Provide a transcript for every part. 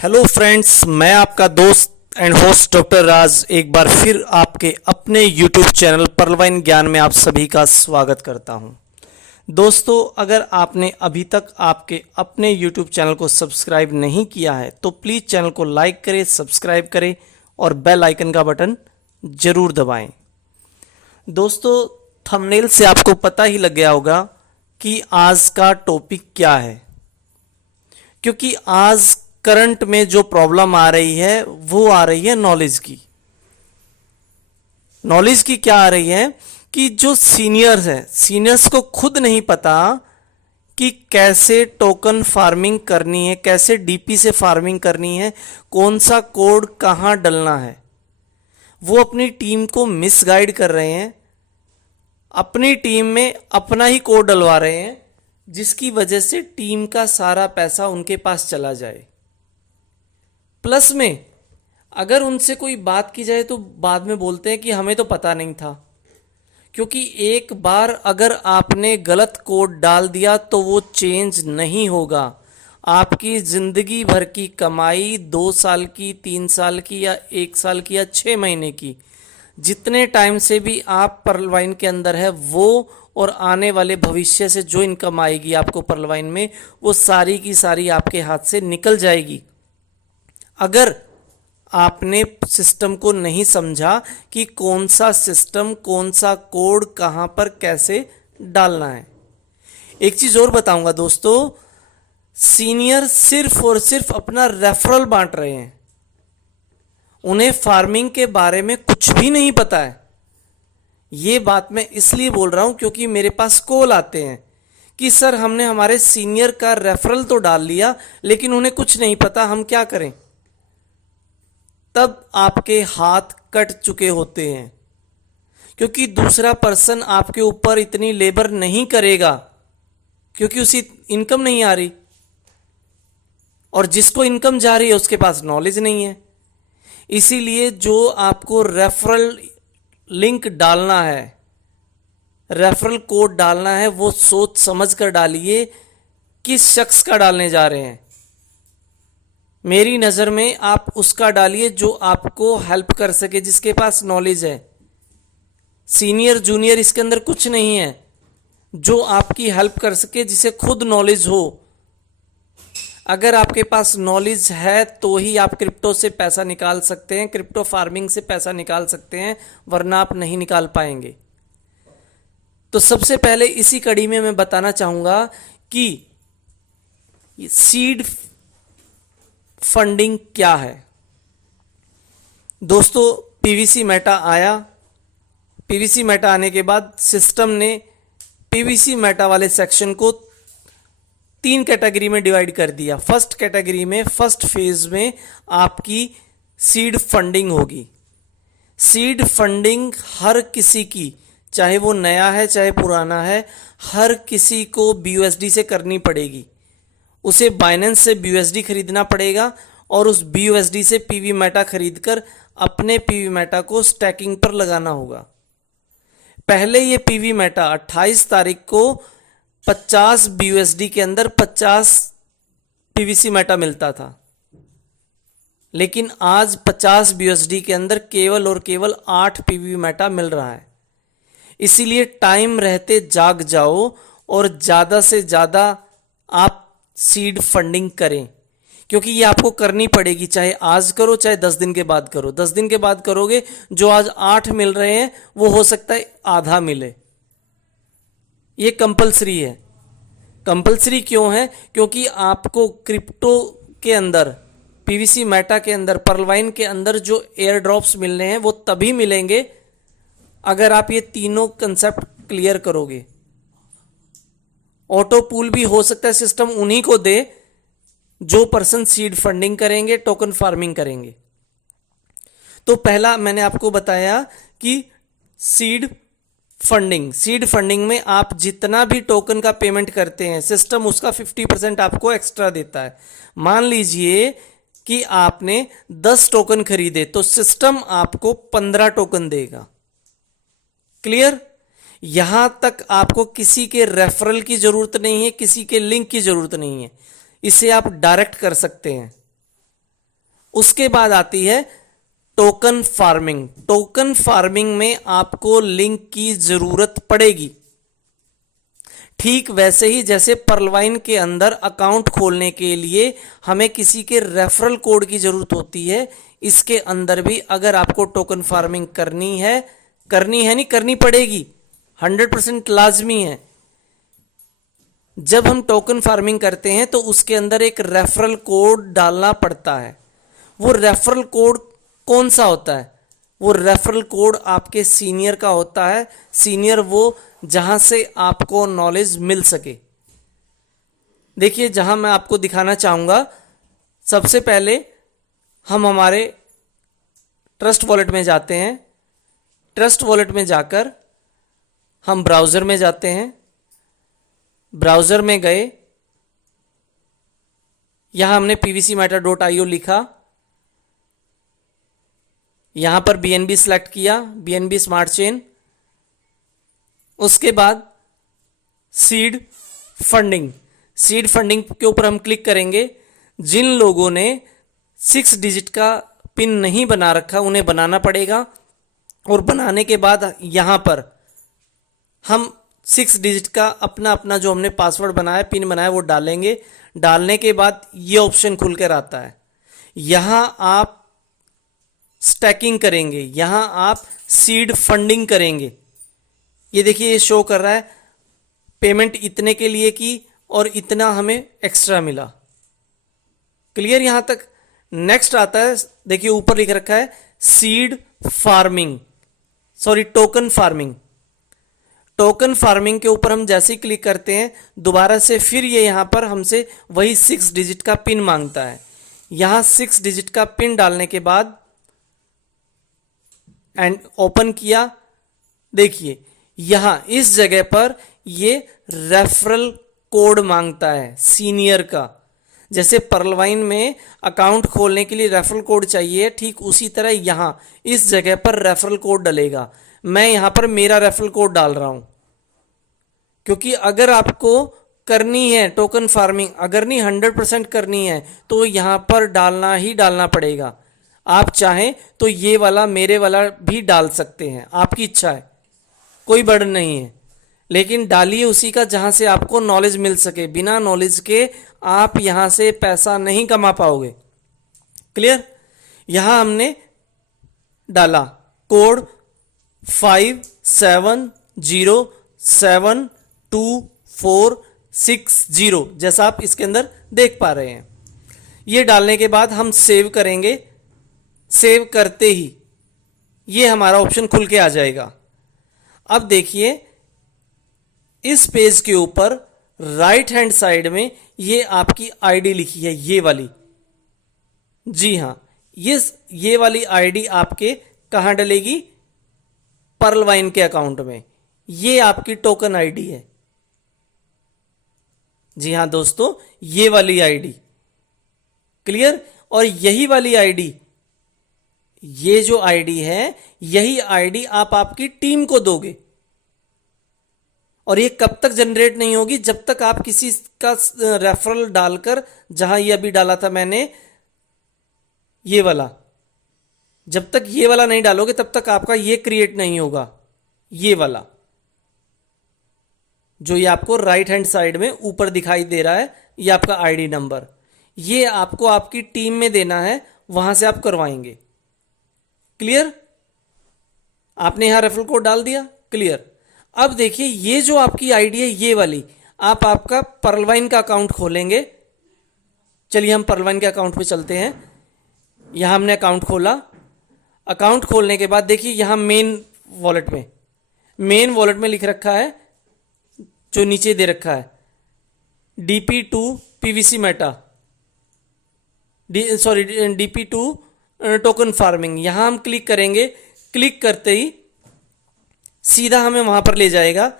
Hello friends, मैं आपका दोस्त एंड होस्ट डॉक्टर राज एक बार फिर आपके अपने यूट्यूब चैनल पर्लवाइन ज्ञान में आप सभी का स्वागत करता हूं। दोस्तों, अगर आपने अभी तक आपके अपने यूट्यूब चैनल को सब्सक्राइब नहीं किया है तो प्लीज़ चैनल को लाइक करें, सब्सक्राइब करें और बेल आइकन का बटन ज़रूर दबाएं। दोस्तों, थंबनेल से आपको पता ही लग गया होगा कि आज का टॉपिक क्या है, क्योंकि आज करंट में जो प्रॉब्लम आ रही है वो आ रही है नॉलेज की। नॉलेज की क्या आ रही है कि जो सीनियर्स हैं, सीनियर्स को खुद नहीं पता कि कैसे टोकन फार्मिंग करनी है, कैसे डीपी से फार्मिंग करनी है, कौन सा कोड कहां डलना है। वो अपनी टीम को मिसगाइड कर रहे हैं, अपनी टीम में अपना ही कोड डलवा रहे हैं, जिसकी वजह से टीम का सारा पैसा उनके पास चला जाए। प्लस में अगर उनसे कोई बात की जाए तो बाद में बोलते हैं कि हमें तो पता नहीं था। क्योंकि एक बार अगर आपने गलत कोड डाल दिया तो वो चेंज नहीं होगा। आपकी ज़िंदगी भर की कमाई 2 साल की, 3 साल की या 1 साल की या 6 महीने की, जितने टाइम से भी आप पर्लवाइन के अंदर है वो और आने वाले भविष्य से जो इनकम आएगी आपको पर्लवाइन में, वो सारी की सारी आपके हाथ से निकल जाएगी। अगर आपने सिस्टम को नहीं समझा कि कौन सा सिस्टम, कौन सा कोड कहां पर कैसे डालना है। एक चीज और बताऊंगा दोस्तों, सीनियर सिर्फ और सिर्फ अपना रेफरल बांट रहे हैं, उन्हें फार्मिंग के बारे में कुछ भी नहीं पता है। ये बात मैं इसलिए बोल रहा हूं क्योंकि मेरे पास कॉल आते हैं कि सर हमने हमारे सीनियर का रेफरल तो डाल लिया लेकिन उन्हें कुछ नहीं पता, हम क्या करें। तब आपके हाथ कट चुके होते हैं, क्योंकि दूसरा पर्सन आपके ऊपर इतनी लेबर नहीं करेगा क्योंकि उसी इनकम नहीं आ रही, और जिसको इनकम जा रही है उसके पास नॉलेज नहीं है। इसीलिए जो आपको रेफरल लिंक डालना है, रेफरल कोड डालना है, वो सोच समझ कर डालिए किस शख्स का डालने जा रहे हैं। मेरी नज़र में आप उसका डालिए जो आपको हेल्प कर सके, जिसके पास नॉलेज है। सीनियर जूनियर इसके अंदर कुछ नहीं है, जो आपकी हेल्प कर सके, जिसे खुद नॉलेज हो। अगर आपके पास नॉलेज है तो ही आप क्रिप्टो से पैसा निकाल सकते हैं, क्रिप्टो फार्मिंग से पैसा निकाल सकते हैं, वरना आप नहीं निकाल पाएंगे। तो सबसे पहले इसी कड़ी में मैं बताना चाहूंगा कि सीड फंडिंग क्या है। दोस्तों, पीवीसी मेटा आया। पीवीसी मेटा आने के बाद सिस्टम ने पीवीसी मेटा वाले सेक्शन को 3 कैटेगरी में डिवाइड कर दिया। फर्स्ट कैटेगरी में, फर्स्ट फेज में आपकी सीड फंडिंग होगी। सीड फंडिंग हर किसी की, चाहे वो नया है चाहे पुराना है, हर किसी को BUSD से करनी पड़ेगी। उसे बाइनेंस से BUSD खरीदना पड़ेगा और उस BUSD से पीवी मेटा खरीदकर अपने पीवी मेटा को स्टैकिंग पर लगाना होगा। पहले ये पीवी मेटा 28 तारीख को 50 BUSD के अंदर 50 पीवीसी मेटा मिलता था, लेकिन आज 50 BUSD के अंदर केवल और केवल 8 पीवी मेटा मिल रहा है। इसीलिए टाइम रहते जाग जाओ और ज़्यादा से ज़्यादा आप सीड फंडिंग करें, क्योंकि ये आपको करनी पड़ेगी। चाहे आज करो चाहे 10 दिन के बाद करो। 10 दिन के बाद करोगे, जो आज 8 मिल रहे हैं वो हो सकता है आधा मिले। ये कंपलसरी है। कंपलसरी क्यों है? क्योंकि आपको क्रिप्टो के अंदर, पीवीसी मेटा के अंदर, पर्लवाइन के अंदर जो एयर ड्रॉप्स मिलने हैं वो तभी मिलेंगे अगर आप ये तीनों कंसेप्ट क्लियर करोगे। ऑटो पूल भी हो सकता है सिस्टम उन्हीं को दे जो पर्सन सीड फंडिंग करेंगे, टोकन फार्मिंग करेंगे। तो पहला मैंने आपको बताया कि सीड फंडिंग में आप जितना भी टोकन का पेमेंट करते हैं, सिस्टम उसका 50% आपको एक्स्ट्रा देता है। मान लीजिए कि आपने 10 टोकन खरीदे तो सिस्टम आपको 15 टोकन देगा। क्लियर? यहां तक आपको किसी के रेफरल की जरूरत नहीं है, किसी के लिंक की जरूरत नहीं है। इसे आप डायरेक्ट कर सकते हैं। उसके बाद आती है टोकन फार्मिंग। टोकन फार्मिंग में आपको लिंक की जरूरत पड़ेगी, ठीक वैसे ही जैसे पर्लवाइन के अंदर अकाउंट खोलने के लिए हमें किसी के रेफरल कोड की जरूरत होती है, इसके अंदर भी अगर आपको टोकन फार्मिंग करनी है नहीं करनी पड़ेगी, 100% लाजमी है। जब हम टोकन फार्मिंग करते हैं तो उसके अंदर एक रेफरल कोड डालना पड़ता है। वो रेफरल कोड कौन सा होता है? वो रेफरल कोड आपके सीनियर का होता है। सीनियर वो जहां से आपको नॉलेज मिल सके। देखिए, जहां मैं आपको दिखाना चाहूंगा, सबसे पहले हम हमारे ट्रस्ट वॉलेट में जाते हैं। ट्रस्ट वॉलेट में जाकर हम ब्राउज़र में जाते हैं। ब्राउज़र में गए, यहां हमने pvcmeta.io लिखा, यहां पर BNB सिलेक्ट किया, BNB स्मार्ट चेन। उसके बाद सीड फंडिंग के ऊपर हम क्लिक करेंगे। जिन लोगों ने 6 डिजिट का पिन नहीं बना रखा उन्हें बनाना पड़ेगा, और बनाने के बाद यहां पर हम 6 डिजिट का अपना अपना जो हमने पासवर्ड बनाया, पिन बनाया, वो डालेंगे। डालने के बाद ये ऑप्शन खुलकर आता है। यहां आप स्टैकिंग करेंगे, यहां आप सीड फंडिंग करेंगे। ये देखिए, ये शो कर रहा है पेमेंट इतने के लिए की और इतना हमें एक्स्ट्रा मिला। क्लियर यहां तक? नेक्स्ट आता है, देखिए ऊपर लिख रखा है seed farming, sorry token farming. Token farming के ऊपर हम जैसे ही क्लिक करते हैं, दोबारा से फिर ये यहां पर हमसे वही 6 डिजिट का पिन मांगता है। यहां 6 डिजिट का पिन डालने के बाद एंड ओपन किया। देखिए यहां इस जगह पर ये रेफरल कोड मांगता है सीनियर का। जैसे पर्लवाइन में अकाउंट खोलने के लिए रेफरल कोड चाहिए, ठीक उसी तरह यहां इस जगह पर रेफरल कोड डलेगा। मैं यहां पर मेरा रेफरल कोड डाल रहा हूं, क्योंकि अगर आपको करनी है टोकन फार्मिंग, अगर नहीं 100% करनी है, तो यहां पर डालना ही डालना पड़ेगा। आप चाहें तो ये वाला मेरे वाला भी डाल सकते हैं, आपकी इच्छा है, कोई बर्डन नहीं है, लेकिन डालिए उसी का जहां से आपको नॉलेज मिल सके। बिना नॉलेज के आप यहां से पैसा नहीं कमा पाओगे। क्लियर? यहां हमने डाला कोड 57072460, जैसा आप इसके अंदर देख पा रहे हैं। ये डालने के बाद हम सेव करेंगे। सेव करते ही ये हमारा ऑप्शन खुल के आ जाएगा। अब देखिए, इस पेज के ऊपर राइट हैंड साइड में ये आपकी आईडी लिखी है, ये वाली। जी हां, ये वाली आईडी आपके कहां डलेगी? पर्लवाइन के अकाउंट में। ये आपकी टोकन आईडी है। जी हां दोस्तों, ये वाली आईडी। क्लियर? और यही वाली आईडी, ये जो आईडी है, यही आईडी आप आपकी टीम को दोगे। और ये कब तक जनरेट नहीं होगी? जब तक आप किसी का रेफरल डालकर, जहां ये अभी डाला था मैंने ये वाला, जब तक ये वाला नहीं डालोगे तब तक आपका ये क्रिएट नहीं होगा। ये वाला जो ये आपको राइट हैंड साइड में ऊपर दिखाई दे रहा है, ये आपका आईडी नंबर, ये आपको आपकी टीम में देना है, वहां से आप करवाएंगे। क्लियर? आपने यहां रेफरल कोड डाल दिया। क्लियर? अब देखिए, ये जो आपकी आईडी है, ये वाली, आप आपका पर्लवाइन का अकाउंट खोलेंगे। चलिए हम पर्लवाइन के अकाउंट पे चलते हैं। यहां हमने अकाउंट खोला। अकाउंट खोलने के बाद देखिए, यहां मेन वॉलेट में लिख रखा है, जो नीचे दे रखा है DP2 PVC Meta, DP2 token farming. यहां हम क्लिक करेंगे। क्लिक करते ही सीधा हमें वहां पर ले जाएगा।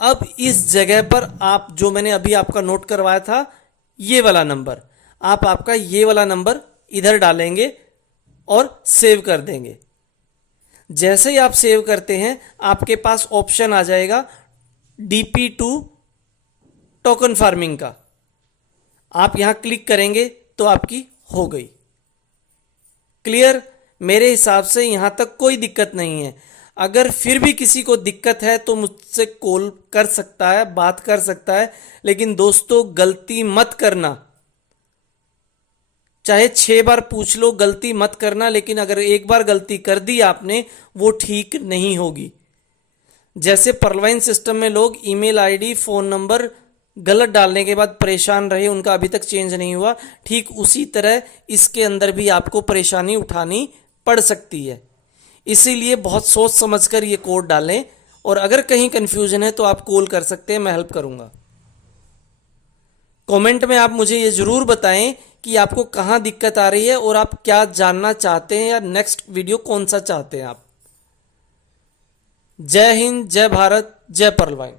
अब इस जगह पर आप, जो मैंने अभी आपका नोट करवाया था, ये वाला नंबर, आप आपका ये वाला नंबर इधर डालेंगे और सेव कर देंगे। जैसे ही आप सेव करते हैं, आपके पास ऑप्शन आ जाएगा DP2 टोकन फार्मिंग का। आप यहां क्लिक करेंगे तो आपकी हो गई। क्लियर? मेरे हिसाब से यहाँ तक कोई दिक्कत नहीं है। अगर फिर भी किसी को दिक्कत है तो मुझसे कॉल कर सकता है, बात कर सकता है। लेकिन दोस्तों गलती मत करना, चाहे 6 बार पूछ लो, गलती मत करना। लेकिन अगर एक बार गलती कर दी आपने, वो ठीक नहीं होगी। जैसे परवाइन सिस्टम में लोग ईमेल आईडी, फोन नंबर गलत डालने के बाद परेशान रहे, उनका अभी तक चेंज नहीं हुआ, ठीक उसी तरह इसके अंदर भी आपको परेशानी उठानी पड़ सकती है। इसीलिए बहुत सोच समझकर ये कोड डालें। और अगर कहीं कंफ्यूजन है तो आप कॉल कर सकते हैं, मैं हेल्प करूंगा। कमेंट में आप मुझे ये जरूर बताएं कि आपको कहाँ दिक्कत आ रही है और आप क्या जानना चाहते हैं, या नेक्स्ट वीडियो कौन सा चाहते हैं आप। जय हिंद, जय भारत, जय परलवाइन।